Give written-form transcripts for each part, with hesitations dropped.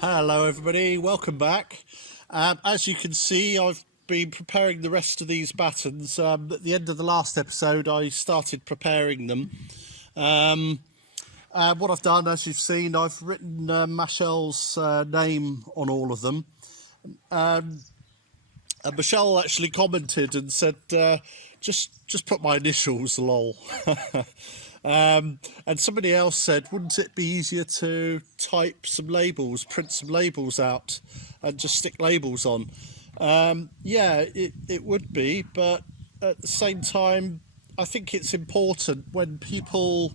Hello everybody, welcome back. As you can see, I've been preparing the rest of these battens. At the end of the last episode I started preparing them. What I've done, as you've seen, I've written Michelle's name on all of them. And Michelle actually commented and said, just put my initials, lol. And somebody else said, wouldn't it be easier to type some labels, print some labels out and just stick labels on? Yeah, it would be, but at the same time, I think it's important when people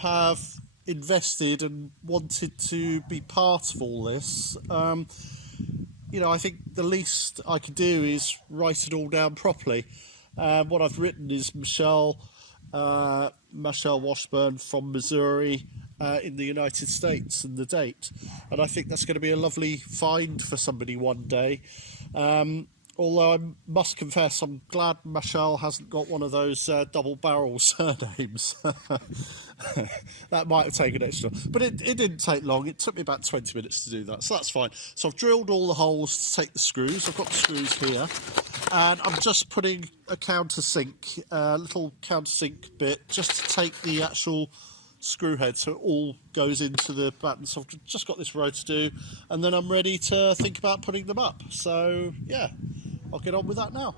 have invested and wanted to be part of all this. You know, I think the least I could do is write it all down properly. What I've written is Michelle Washburn from Missouri in the United States and the date, and I think that's going to be a lovely find for somebody one day. Although I must confess, I'm glad Michelle hasn't got one of those double barrel surnames. That might have taken extra, but it didn't take long. It took me about 20 minutes to do that, so that's fine. So I've drilled all the holes to take the screws. I've got the screws here, and I'm just putting a countersink, little countersink bit, just to take the actual screw head, so it all goes into the batten. So I've just got this row to do, and then I'm ready to think about putting them up. So yeah, I'll get on with that now.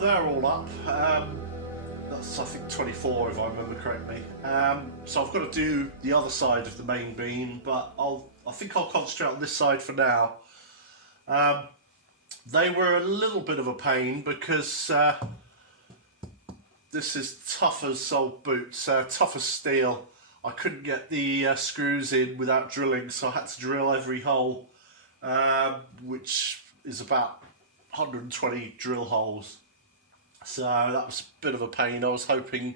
They're all up. That's, I think, 24 if I remember correctly. So I've got to do the other side of the main beam, but I think I'll concentrate on this side for now. They were a little bit of a pain because this is tough as old boots, tough as steel. I couldn't get the screws in without drilling, so I had to drill every hole, which is about 120 drill holes. So that was a bit of a pain. I was hoping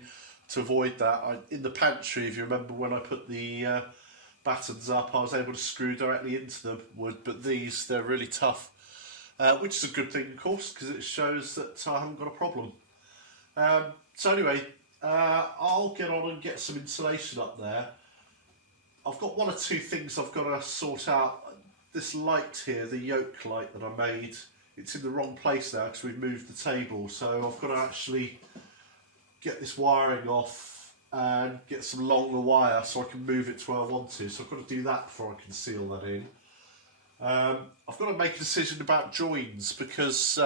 to avoid that. In the pantry, if you remember when I put the battens up, I was able to screw directly into the wood, but these, they're really tough, which is a good thing, of course, because it shows that I haven't got a problem. So anyway, I'll get on and get some insulation up there. I've got one or two things I've got to sort out. This light here, the yoke light that I made, it's in the wrong place now because we've moved the table, so I've got to actually get this wiring off and get some longer wire so I can move it to where I want to. So I've got to do that before I can seal that in. I've got to make a decision about joins because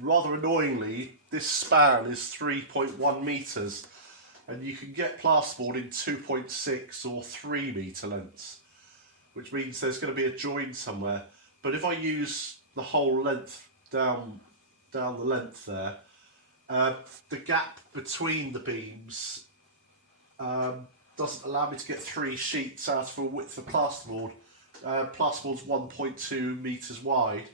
rather annoyingly this span is 3.1 metres and you can get plasterboard in 2.6 or 3 metre lengths, which means there's going to be a join somewhere. But if I use the whole length down the length there, the gap between the beams doesn't allow me to get 3 sheets out of a width of plasterboard. Plasterboard's 1.2 metres wide.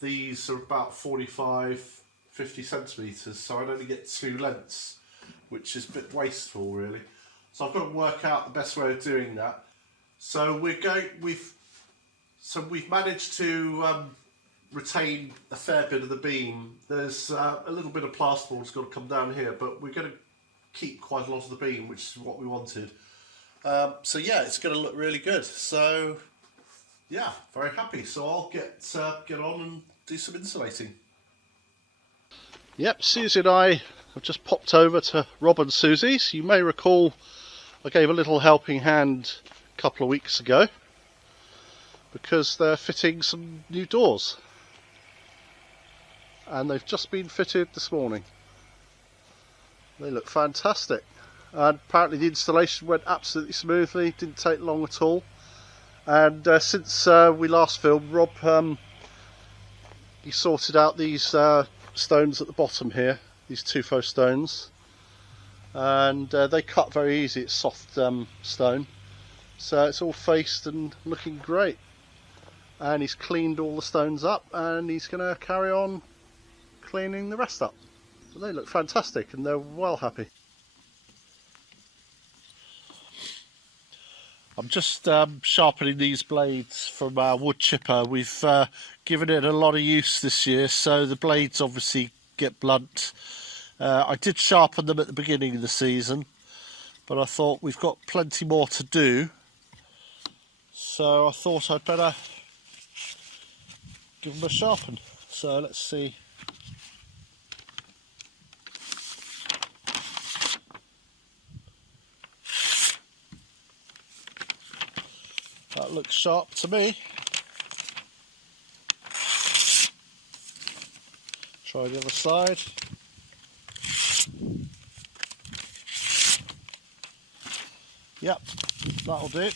These are about 45, 50 centimetres, so I'd only get 2 lengths, which is a bit wasteful really. So I've got to work out the best way of doing that. So we've managed to retain a fair bit of the beam. There's a little bit of plasterboard that's got to come down here, but we're going to keep quite a lot of the beam, which is what we wanted. So yeah, it's going to look really good. So yeah, very happy. So I'll get on and do some insulating. Yep, Susie and I have just popped over to Rob and Susie's. You may recall I gave a little helping hand a couple of weeks ago because they're fitting some new doors. And they've just been fitted this morning. They look fantastic. And apparently the installation went absolutely smoothly, didn't take long at all. And since we last filmed, Rob he sorted out these stones at the bottom here, these tuffo stones, and they cut very easy. It's soft stone, so it's all faced and looking great. And he's cleaned all the stones up, and he's going to carry on cleaning the rest up. So they look fantastic, and they're well happy. I'm just sharpening these blades from our wood chipper. We've given it a lot of use this year, so the blades obviously get blunt. I did sharpen them at the beginning of the season, but I thought we've got plenty more to do, so I thought I'd better give them a sharpen. So let's see. That looks sharp to me. Try the other side. Yep, that'll do.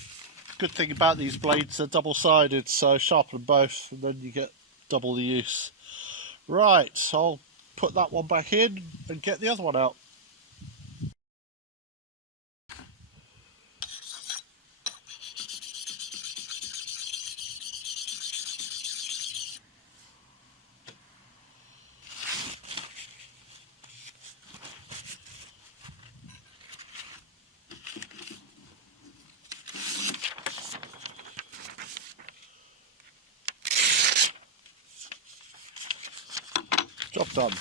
Good thing about these blades, they're double-sided, so sharpen them both and then you get double the use. Right, so I'll put that one back in and get the other one out. Job done.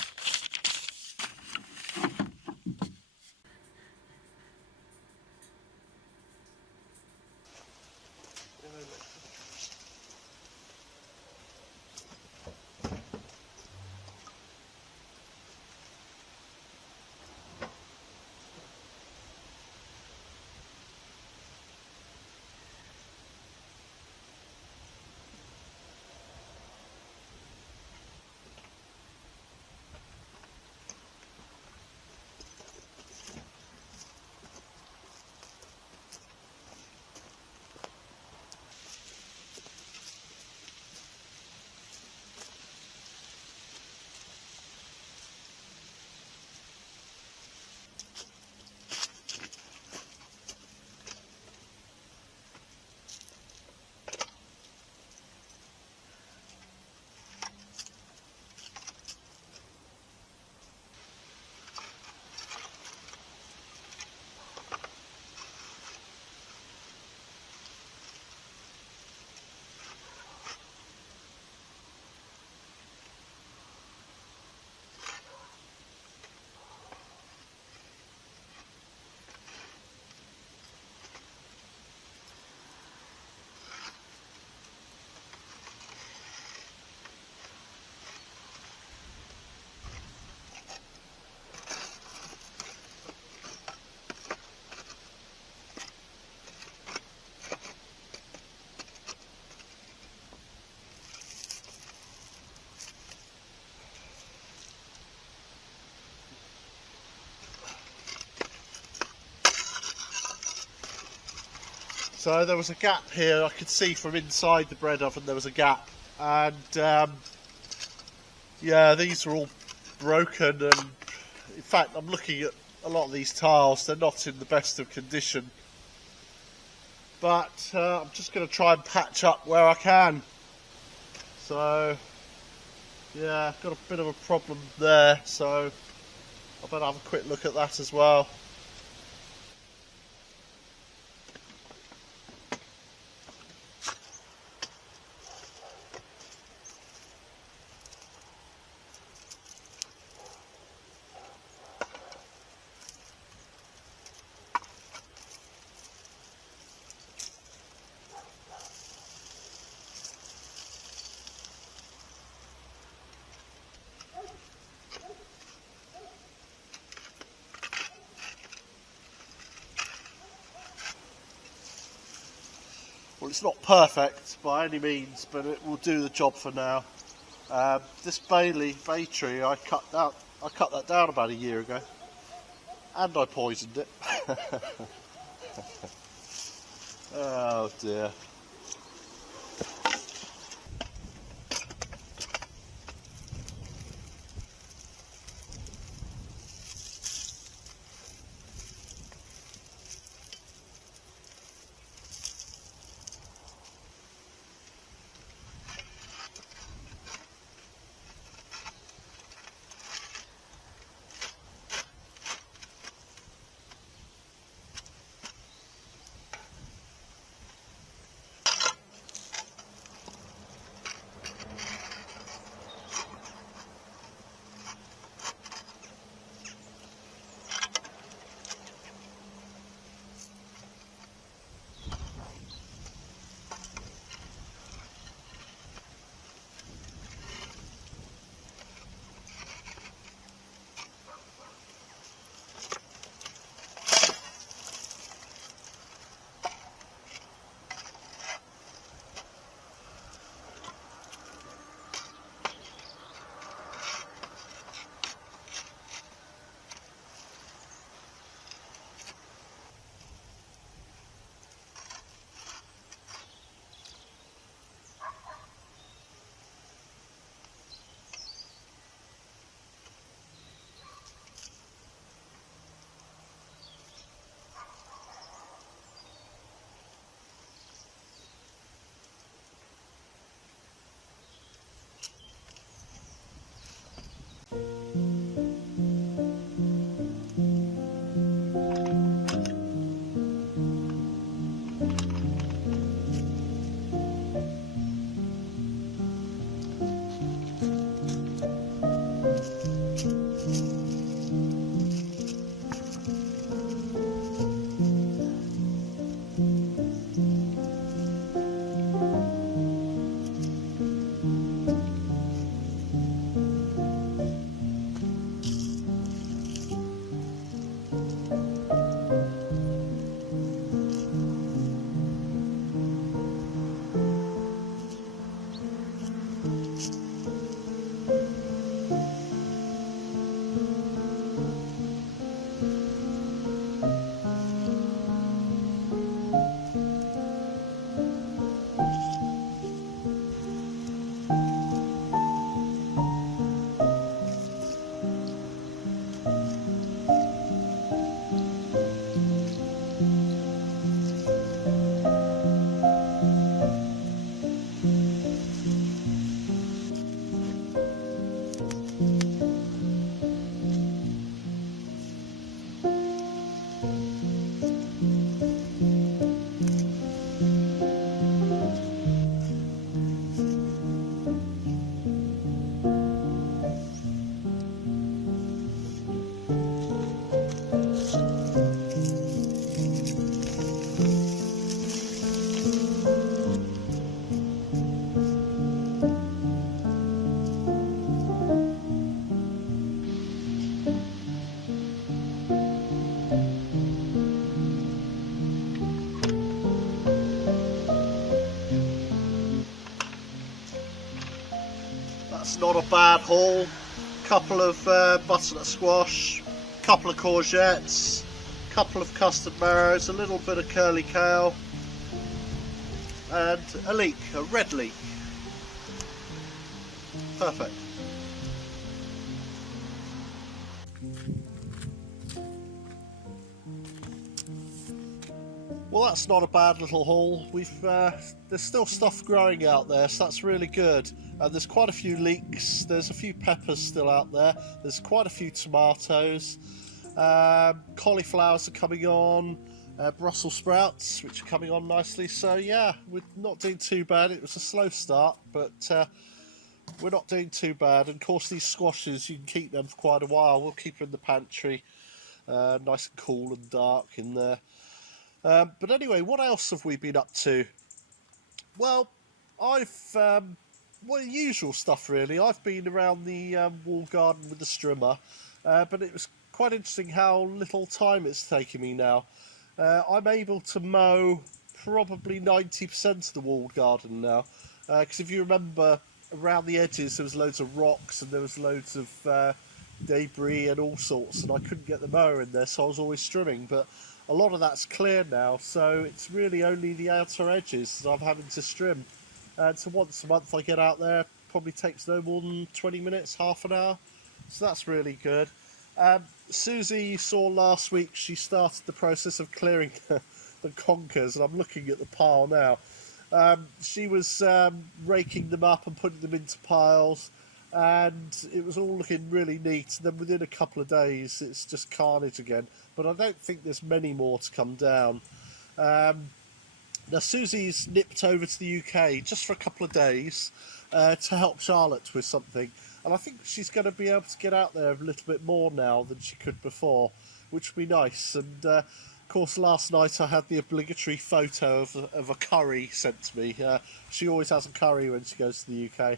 So there was a gap here. I could see from inside the bread oven there was a gap, and yeah, these are all broken, and in fact I'm looking at a lot of these tiles, they're not in the best of condition, but I'm just going to try and patch up where I can. So yeah, I've got a bit of a problem there, so I better have a quick look at that as well. Well, it's not perfect by any means, but it will do the job for now. This bay tree, I cut that down about a year ago, and I poisoned it. Oh dear. That's not a bad haul. Couple of butternut squash, couple of courgettes, couple of custard marrows, a little bit of curly kale, and a leak, a red leak. Perfect. Well, that's not a bad little haul. There's still stuff growing out there, so that's really good. There's quite a few leeks. There's a few peppers still out there. There's quite a few tomatoes. Cauliflowers are coming on. Brussels sprouts, which are coming on nicely. So yeah, we're not doing too bad. It was a slow start, but we're not doing too bad. And of course, these squashes, you can keep them for quite a while. We'll keep them in the pantry, nice and cool and dark in there. But anyway, what else have we been up to? Well, well, usual stuff really. I've been around the wall garden with the strimmer, but it was quite interesting how little time it's taking me now. I'm able to mow probably 90% of the walled garden now, because if you remember, around the edges there was loads of rocks and there was loads of debris and all sorts, and I couldn't get the mower in there, so I was always strimming. But a lot of that's clear now, so it's really only the outer edges that I'm having to trim. And so once a month I get out there, probably takes no more than 20 minutes, half an hour, so that's really good. Susie, you saw last week, she started the process of clearing the conkers, and I'm looking at the pile now. She was raking them up and putting them into piles, and it was all looking really neat. And then within a couple of days it's just carnage again, but I don't think there's many more to come down. Now Susie's nipped over to the UK just for a couple of days to help Charlotte with something, and I think she's going to be able to get out there a little bit more now than she could before, which would be nice. And of course last night I had the obligatory photo of a curry sent to me. She always has a curry when she goes to the UK.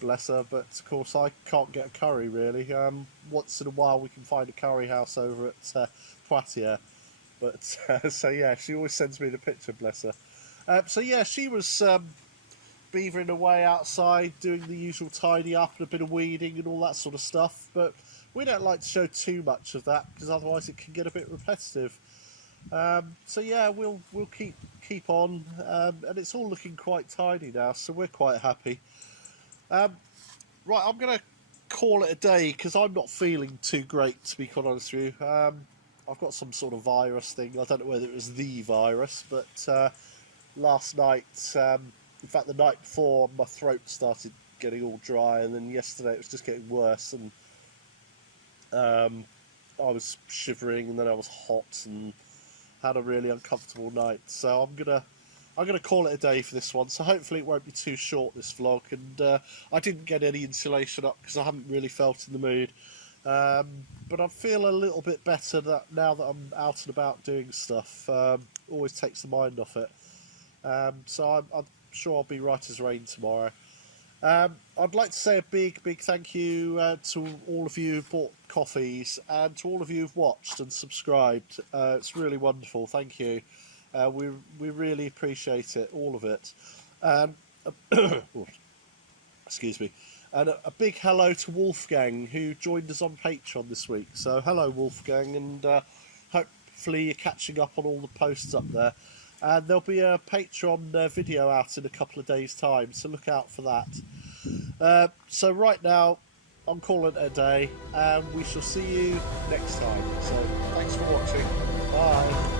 Bless her, but of course I can't get a curry really. Once in a while we can find a curry house over at Poitiers, but so yeah, she always sends me the picture, bless her. So yeah, she was beavering away outside, doing the usual tidy up and a bit of weeding and all that sort of stuff, but we don't like to show too much of that because otherwise it can get a bit repetitive. So yeah, we'll keep on, and it's all looking quite tidy now, so we're quite happy. Right, I'm going to call it a day because I'm not feeling too great, to be quite honest with you. I've got some sort of virus thing. I don't know whether it was the virus, but last night, in fact the night before, my throat started getting all dry, and then yesterday it was just getting worse, and I was shivering, and then I was hot and had a really uncomfortable night. So I'm gonna call it a day for this one, so hopefully it won't be too short, this vlog. And I didn't get any insulation up because I haven't really felt in the mood, but I feel a little bit better now that I'm out and about doing stuff. Always takes the mind off it, so I'm sure I'll be right as rain tomorrow. I'd like to say a big thank you to all of you who've bought coffees, and to all of you who've watched and subscribed. It's really wonderful, thank you. We really appreciate it, all of it. Excuse me. And a big hello to Wolfgang, who joined us on Patreon this week. So hello Wolfgang, and hopefully you're catching up on all the posts up there. And there'll be a Patreon video out in a couple of days' time, so look out for that. So right now, I'm calling it a day, and we shall see you next time. So thanks for watching. Bye.